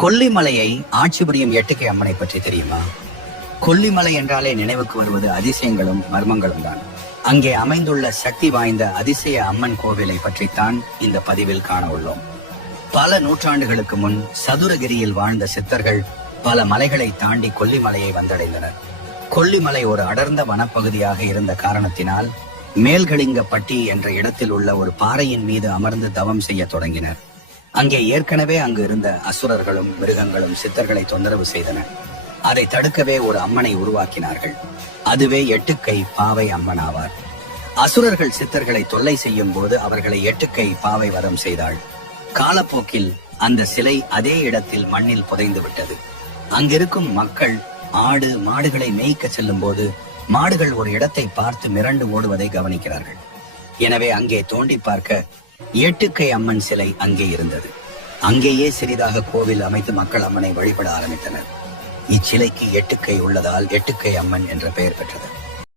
கொல்லிமலையை ஆட்சி புரியும் எட்டுக்கை அம்மனை பற்றி தெரியுமா? கொல்லிமலை என்றாலே நினைவுக்கு வருவது அதிசயங்களும் மர்மங்களும் தான். அங்கே அமைந்துள்ள சக்தி வாய்ந்த அதிசய அம்மன் கோவிலை பற்றித்தான் இந்த பதிவில் காண உள்ளோம். பல நூற்றாண்டுகளுக்கு முன் சதுரகிரியில் வாழ்ந்த சித்தர்கள் பல மலைகளை தாண்டி கொல்லிமலையை வந்தடைந்தனர். கொல்லிமலை ஒரு அடர்ந்த வனப்பகுதியாக இருந்த காரணத்தினால் மேல்கலிங்கப்பட்டி என்ற இடத்தில் உள்ள ஒரு பாறையின் மீது அமர்ந்து தவம் செய்ய தொடங்கினர். அங்கே ஏற்கனவே அங்கு இருந்த அசுரர்களும் மிருகங்களும் சித்தர்களை தொந்தரவு செய்தனர். அதை தடுக்கவே ஒரு அம்மனை உருவாக்கினார்கள். அதுவே எட்டுக்கை பாவை அம்மன் ஆவார். அசுரர்கள் சித்தர்களை தொல்லை செய்யும் போது அவர்களை எட்டுக்கை பாவை வரம் செய்தாள். காலப்போக்கில் அந்த சிலை அதே இடத்தில் மண்ணில் புதைந்து விட்டது. அங்கிருக்கும் மக்கள் ஆடு மாடுகளை மேய்க்க செல்லும் போது மாடுகள் ஒரு இடத்தை பார்த்து மிரண்டு ஓடுவதை கவனிக்கிறார்கள். எனவே அங்கே தோண்டி பார்க்க எட்டுக்கை அம்மன் சிலை அங்கே இருந்தது. அங்கேயே சிறிதாக கோவில் அமைத்து மக்கள் அம்மனை வழிபட ஆரம்பித்தனர். இச்சிலைக்கு எட்டுக்கை உள்ளதால் எட்டுக்கை அம்மன் என்ற பெயர் பெற்றது.